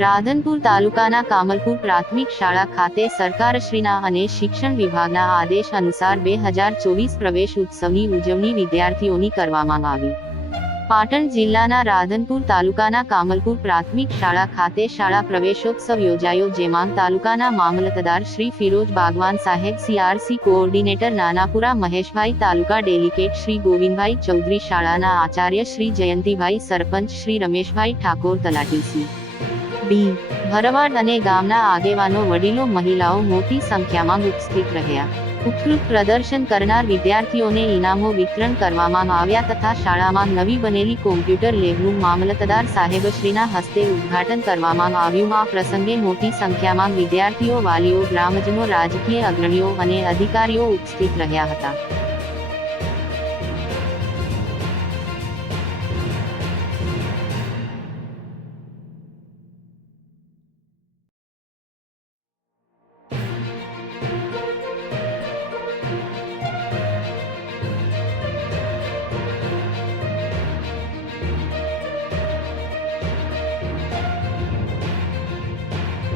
રાધનપુર તાલુકાના કામલપુર પ્રાથમિક શાળા ખાતે સરકારશ્રીના અને શિક્ષણ વિભાગના આદેશ અનુસાર 2024 પ્રવેશ ઉત્સવની ઉજવણી વિદ્યાર્થીઓની કરવામાં આવી। પાટણ જિલ્લાના રાધનપુર તાલુકાના કામલપુર પ્રાથમિક શાળા ખાતે શાળા પ્રવેશોત્સવ યોજાયો, જેમાં તાલુકાના મામલતદાર શ્રી ફિરોજ બાગવાન સાહેબ, CRC કોઓર્ડિનેટર નાનાપુરા મહેશભાઈ, તાલુકા ડેલિગેટ શ્રી ગોવિંદભાઈ ચૌધરી, શાળાના આચાર્ય શ્રી જયંતિભાઈ, સરપંચ શ્રી રમેશભાઈ ઠાકોર, તલાટી બી ભરવાડ અને ગામના આગેવાનો, વડીલો, મહિલાઓ મોટી સંખ્યામાં ઉપસ્થિત રહ્યા। ઉત્કૃષ્ટ પ્રદર્શન કરનાર વિદ્યાર્થીઓને ઇનામો વિતરણ કરવામાં આવ્યા તથા શાળામાં નવી બનેલી કોમ્પ્યુટર લેબનું મામલતદાર સાહેબશ્રીના હસ્તે ઉદ્ઘાટન કરવામાં આવ્યું। આ પ્રસંગે મોટી સંખ્યામાં વિદ્યાર્થીઓ, વાલીઓ, ગ્રામજનો, રાજકીય અગ્રણીઓ અને અધિકારીઓ ઉપસ્થિત રહ્યા હતા।